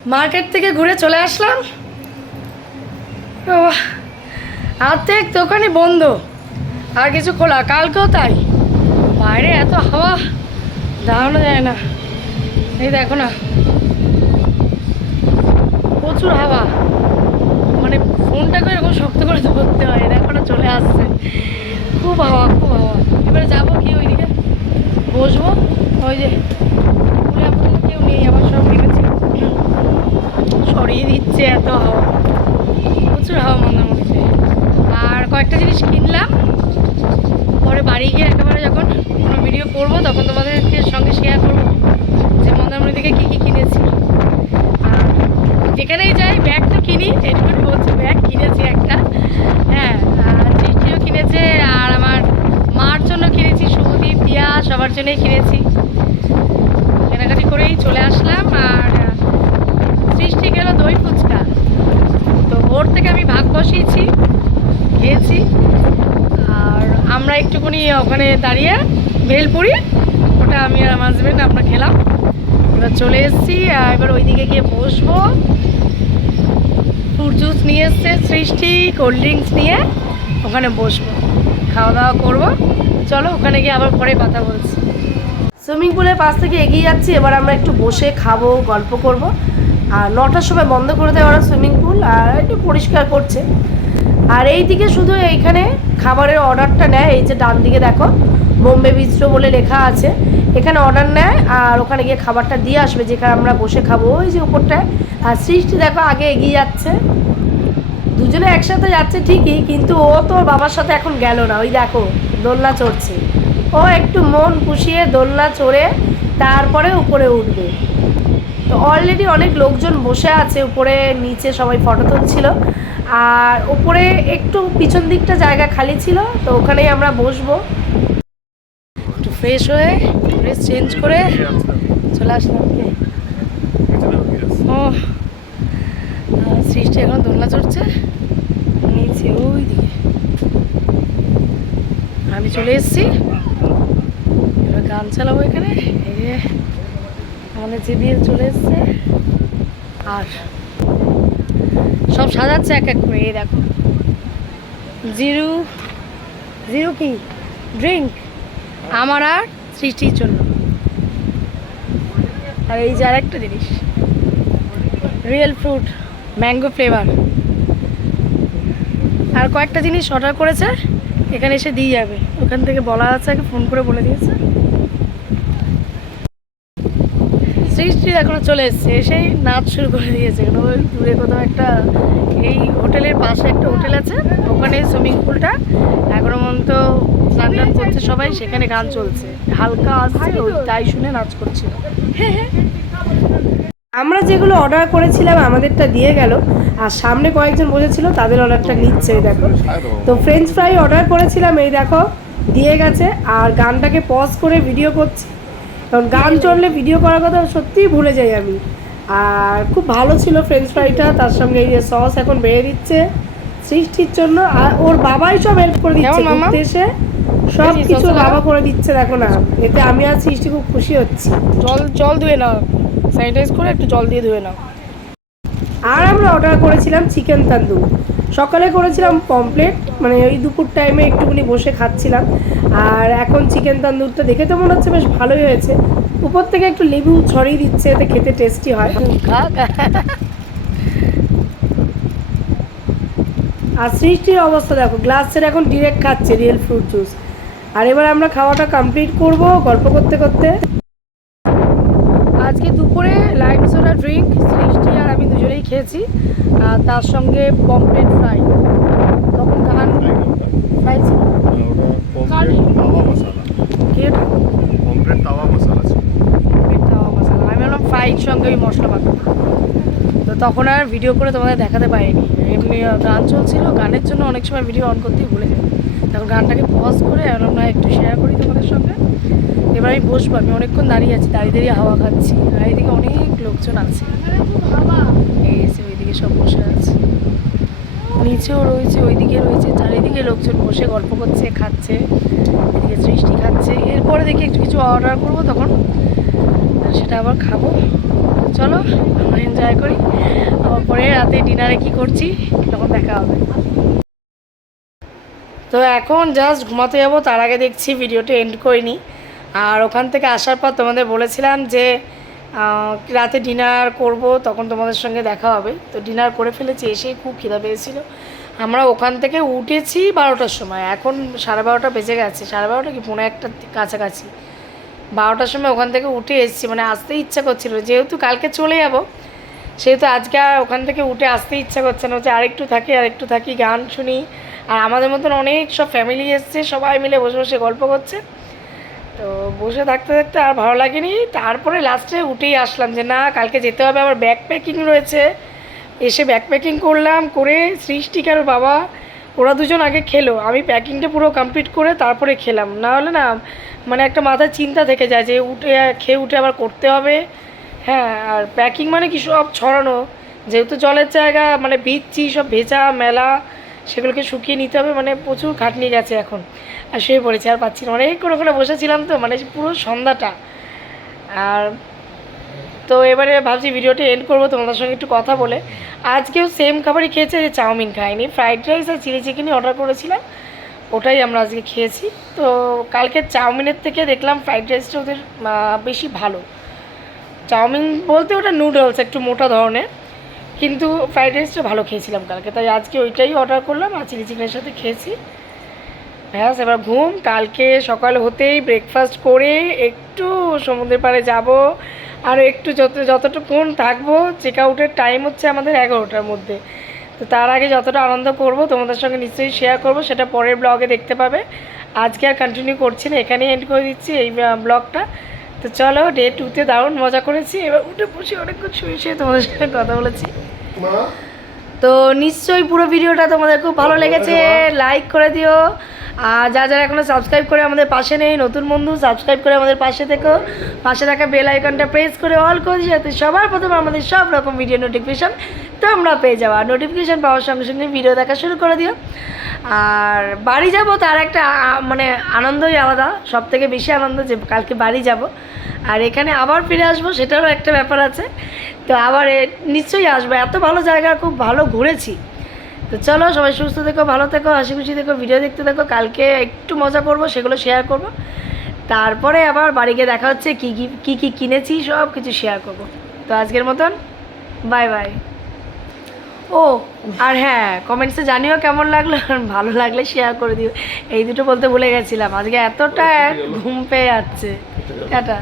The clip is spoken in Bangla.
মার্কেট থেকে ঘুরে চলে আসলাম। আর্ধেক দোকানই বন্ধ। আর কিছু খোলা, কালকেও তাই। বাইরে এত হাওয়া, দাঁড়ানো যায় না। এই দেখো না প্রচুর হাওয়া মানে ফোনটাকে এরকম শক্ত করে ধরতে হয় দেখো না চলে আসছে খুব হাওয়া খুব হাওয়া এবারে যাব কি ওইদিকে বসবো ওই যে বলে আপনার কেউ নেই আমার সব নেমেছে সরিয়ে দিচ্ছে এত হাওয়া। প্রচুর হাওয়া মন্দারমণিতে আর কয়েকটা জিনিস কিনলাম। পরে বাড়ি গিয়ে একেবারে যখন কোনো ভিডিও করব, তখন তোমাদেরকে সঙ্গে শেয়ার করব যে মন্দারমণি থেকে কী কী কিনেছি। আর যেখানেই যাই ব্যাগ তো কিনি এটুকুনি বলছি ব্যাগ কিনেছি একটা। হ্যাঁ দৃষ্টিও কিনেছে, আর আমার মার জন্য কিনেছি, সুদীপ, দিয়া, সবার জন্যই কিনেছি। কেনাকাটি করেই চলে আসলাম, আর সৃষ্টি গেল দই ফুচকা তো ওর থেকে আমি ভাগ বসিয়েছি খেয়েছি আর একটুখানি ওখানে দাঁড়িয়ে ভেলপুরি ওটা আমি আর আমার হাজবেন্ড আমরা খেলাম। এবার চলে এসেছি এবার ওইদিকে গিয়ে বসবো। ফ্রুট জুস নিয়ে এসছে, সৃষ্টি কোল্ড ড্রিঙ্কস নিয়ে ওখানে বসবো। খাওয়া দাওয়া করব। চলো ওখানে গিয়ে আবার পরে কথা বলছি। সুইমিং পুলের পাশ থেকে এগিয়ে যাচ্ছি, এবার আমরা একটু বসে খাব, গল্প করব। আর নটার সময় বন্ধ করে দেয় ওরা সুইমিং পুল আর একটু পরিষ্কার করছে। আর এই দিকে শুধু এইখানে খাবারের অর্ডারটা নেয়, এই যে ডান দিকে দেখো, বোম্বে বিস্ট্রো বলে লেখা আছে। এখানে অর্ডার নেয় আর ওখানে গিয়ে খাবারটা দিয়ে আসবে, যেখানে আমরা বসে খাব, ওই যে উপরটায়। আর সৃষ্টি দেখো আগে এগিয়ে যাচ্ছে। দুজনে একসাথে যাচ্ছে ঠিকই, কিন্তু ও তো বাবার সাথে এখন গেল না। ওই দেখো, দোলনা চড়ছে। ও একটু মন পুষিয়ে দোলনা চড়ে তারপরে উপরে উঠবে। তো অলরেডি অনেক লোকজন বসে আছে, উপরে, নিচে সবাই ফটো তুলছিল। আর উপরে একটু পিছন দিকটা জায়গা খালি ছিল, তো ওখানেই আমরা বসবো। একটু ফ্রেশ হয়ে ড্রেস চেঞ্জ করে চলে আসলাম? ও সৃষ্টি এখন দোলনা চড়ছে। নিচে ওই দিকে আমি চলে এসেছি। এবার গান চালাবো এখানে। এই যে আমাদের দিয়ে চলে এসছে, আর সব সাজাচ্ছে এক এক করে, এই দেখো। জিরু জিরু কি? ড্রিঙ্ক। আমার আর সৃষ্টির জন্য। আর এই যে আরেকটা জিনিস। Real fruit, mango flavour. আর কয়েকটা জিনিস অর্ডার করেছে, এখানে এসে দিয়ে যাবে। ওখান থেকে বলা আছে, আগে ফোন করে বলে দিয়েছে। সৃষ্টি এখনও চলে এসছে, এসেই নাচ শুরু করে দিয়েছে। এখানে ওই দূরে কোথাও একটা এই হোটেলের পাশে একটা হোটেল আছে, ওখানে সুইমিং পুলটা। এখনও পর্যন্ত স্নান টান করছে সবাই, সেখানে গান চলছে। হালকা আসছে, ওই তাই শুনে নাচ করছিল আমরা যেগুলো অর্ডার করেছিলাম, আমাদেরটা দিয়ে গেল। আর সামনে কয়েকজন বসেছিল, তাদের অর্ডারটা নিচ্ছে দেখো। তো ফ্রেঞ্চ ফ্রাই অর্ডার করেছিলাম, এই দেখো, দিয়ে গেছে। আর গানটাকে পজ করে ভিডিও করছি। কারণ গান চললে ভিডিও করার কথা সত্যিই ভুলে যাই আমি। আর খুব ভালো ছিল ফ্রেঞ্চ ফ্রাইটা তার সঙ্গে এই যে সস এখন বেড়ে দিচ্ছে সৃষ্টির জন্য। আর ওর বাবাই সব হেল্প করে দিচ্ছে? ঘুরতে এসে সব কিছু বাবা করে দিচ্ছে দেখো না এতে আমি আর সৃষ্টি খুব খুশি হচ্ছি। জল জল ধুয়ে নাও। স্যানিটাইজ করে একটু জল দিয়ে ধুয়ে নাও। আর আমরা অর্ডার করেছিলাম চিকেন তান্দুর। সকালে করেছিলাম পমপ্লেট মানে ওই দুপুর টাইমে একটুখানি বসে খাচ্ছিলাম। আর এখন চিকেন তান্দুরটা দেখে তো মনে হচ্ছে বেশ ভালোই হয়েছে। উপর থেকে একটু লেবু ছড়িয়ে দিচ্ছে, এতে খেতে টেস্টি হয়। আর সৃষ্টির অবস্থা দেখো গ্লাসের এখন ডিরেক্ট খাচ্ছে রিয়েল ফ্রুট জুস আর এবার আমরা খাওয়াটা কমপ্লিট করব গল্প করতে করতে আজকে দুপুরে লাইম সোডা ড্রিঙ্ক সৃষ্টি আর আমি দুজনেই খেয়েছি আর তার সঙ্গে পমপ্লেট ফ্রাই তখন গান ফ্রাই ছিল। কি তাওয়া মশলা ছিল। পমফ্রেট তাওয়া মশলা। আমি ফ্রাইড সঙ্গে ওই মশলা তো তখন আর ভিডিও করে তোমাদের দেখাতে পারিনি। এমনি গান চলছিল। গানের জন্য অনেক সময় ভিডিও অন করতেই ভুলে যাই। তখন গানটাকে পজ করে ভাবলাম না একটু শেয়ার করি তোমাদের সঙ্গে। এবার আমি বসবো। আমি অনেকক্ষণ দাঁড়িয়ে আছি দাঁড়িয়ে দাঁড়িয়ে হাওয়া খাচ্ছি। আর এইদিকে অনেক লোকজন আছে। ওইদিকে সব বসে আছে। নিচেও রয়েছে, ওইদিকে রয়েছে, চারিদিকে লোকজন বসে গল্প করছে, খাচ্ছে, এদিকে সৃষ্টি খাচ্ছে। এরপরে দেখি একটু কিছু অর্ডার করব তখন সেটা আবার খাব। চলো, আমরা এনজয় করি। আবার পরে রাতে ডিনারে কি করছি, তখন দেখা হবে। তো এখন জাস্ট ঘুমাতে যাব, তার আগে দেখছি ভিডিওটা এন্ড করিনি। আর ওখান থেকে আসার পর তোমাদের বলেছিলাম যে রাতে ডিনার করব, তখন তোমাদের সঙ্গে দেখা হবে। তো ডিনার করে ফেলেছি, এসেই খুব খিদা পেয়েছিলো। আমরা ওখান থেকে উঠেছি বারোটার সময়। এখন সাড়ে বারোটা বেজে গেছে। সাড়ে বারোটা কি? পনেরো একটা কাছাকাছি। বারোটার সময় ওখান থেকে উঠে এসেছি। মানে আসতে ইচ্ছা করছিল। যেহেতু কালকে চলে যাব, সেহেতু আজকে আর ওখান থেকে উঠে আসতে ইচ্ছা করছে না। হচ্ছে আরেকটু থাকি আরেকটু থাকি, গান শুনি। আর আমাদের মতন অনেক সব ফ্যামিলি এসছে। সবাই মিলে বসে বসে গল্প করছে। তো বসে থাকতে থাকতে আর ভালো লাগেনি। তারপরে লাস্টে উঠেই আসলাম যে, না, কালকে যেতে হবে আবার ব্যাগ প্যাকিং রয়েছে। এসে ব্যাগ প্যাকিং করলাম, করে সৃষ্টিকার বাবা, ওরা দুজন আগে খেলো। আমি প্যাকিংটা পুরো কমপ্লিট করে তারপরে খেলাম। না হলে না মানে একটা মাথায় চিন্তা থেকে যায় যে, উঠে, খেয়ে উঠে আবার করতে হবে। হ্যাঁ আর প্যাকিং মানে কি সব ছড়ানো? যেহেতু জলের জায়গা মানে ভিজছি সব ভেজা, মেলা সেগুলোকে শুকিয়ে নিতে হবে মানে প্রচুর খাটনি গেছে এখন। আর শুয়ে পড়েছে, আর পাচ্ছি না। অনেকক্ষণ ওখানে বসেছিলাম তো মানে পুরো সন্ধ্যাটা। আর তো এবারে ভাবছি ভিডিওটি এন্ড করব, তোমাদের সঙ্গে একটু কথা বলে। আজকেও সেম খাবারই খেয়েছে, যে চাউমিন খাইনি। ফ্রাইড রাইস আর চিলি চিকেনই অর্ডার করেছিলাম, ওটাই আমরা আজকে খেয়েছি। তো কালকে চাউমিনের থেকে দেখলাম ফ্রাইড রাইসটা ওদের বেশি ভালো। চাউমিন বলতে ওটা নুডলস একটু মোটা ধরনের। কিন্তু ফ্রাইড রাইসটা ভালো খেয়েছিলাম কালকে। তাই আজকে ওইটাই অর্ডার করলাম আর চিলি চিকেনের সাথে খেয়েছি। ব্যাস, এবার ঘুম। কালকে সকাল হতেই ব্রেকফাস্ট করে একটু সমুদ্রের পাড়ে যাব আর একটু যত যতটুকুন থাকব চেক আউটের টাইম হচ্ছে আমাদের এগারোটার মধ্যে। তো তার আগে যতটা আনন্দ করব, তোমাদের সঙ্গে নিশ্চয়ই শেয়ার করব, সেটা পরের ব্লগে দেখতে পাবে। আজকে আর কন্টিনিউ করছি না, এখানেই এন্ড করে দিচ্ছি এই ব্লগটা তো চলো ডে টুতে দারুণ মজা করেছি। এবার উঠে বসে অনেকক্ষণ শুয়ে শুয়ে তোমাদের সাথে কথা বলেছি। তো নিশ্চয়ই পুরো ভিডিওটা তোমাদের খুব ভালো লেগেছে। লাইক করে দিও। আর যা যারা এখনও সাবস্ক্রাইব করে আমাদের পাশে নেই নতুন বন্ধু সাবস্ক্রাইব করে আমাদের পাশে থেকো। পাশে থাকা বেল আইকনটা প্রেস করে অল করে দিও যাতে সবার প্রথমে আমাদের সব রকম ভিডিও নোটিফিকেশান তোমরা পেয়ে যাও আর নোটিফিকেশান পাওয়ার সঙ্গে সঙ্গে ভিডিও দেখা শুরু করে দিও। আর বাড়ি যাব তার একটা মানে আনন্দই আলাদা। সব থেকে বেশি আনন্দ যে কালকে বাড়ি যাব। আর এখানে আবার ফিরে আসব, সেটারও একটা ব্যাপার আছে। তো আবার নিশ্চয়ই আসব। এত ভালো জায়গা, খুব ভালো ঘুরেছি। তো চলো সবাই সুস্থ থেকো, ভালো থেকো, হাসি খুশি থেকো ভিডিও দেখতে থাকো। কালকে একটু মজা করব, সেগুলো শেয়ার করব। তারপরে আবার বাড়ি গিয়ে দেখা হচ্ছে, কী কী কী কী কিনেছি সব কিছু শেয়ার করব। তো আজকের মতন বাই বাই ও আর হ্যাঁ কমেন্টসে জানিও কেমন লাগল ভালো লাগলে শেয়ার করে দিও। এই দুটো বলতে ভুলে গেছিলাম আজকে এতটা ঘুম পেয়ে যাচ্ছে। টাটা।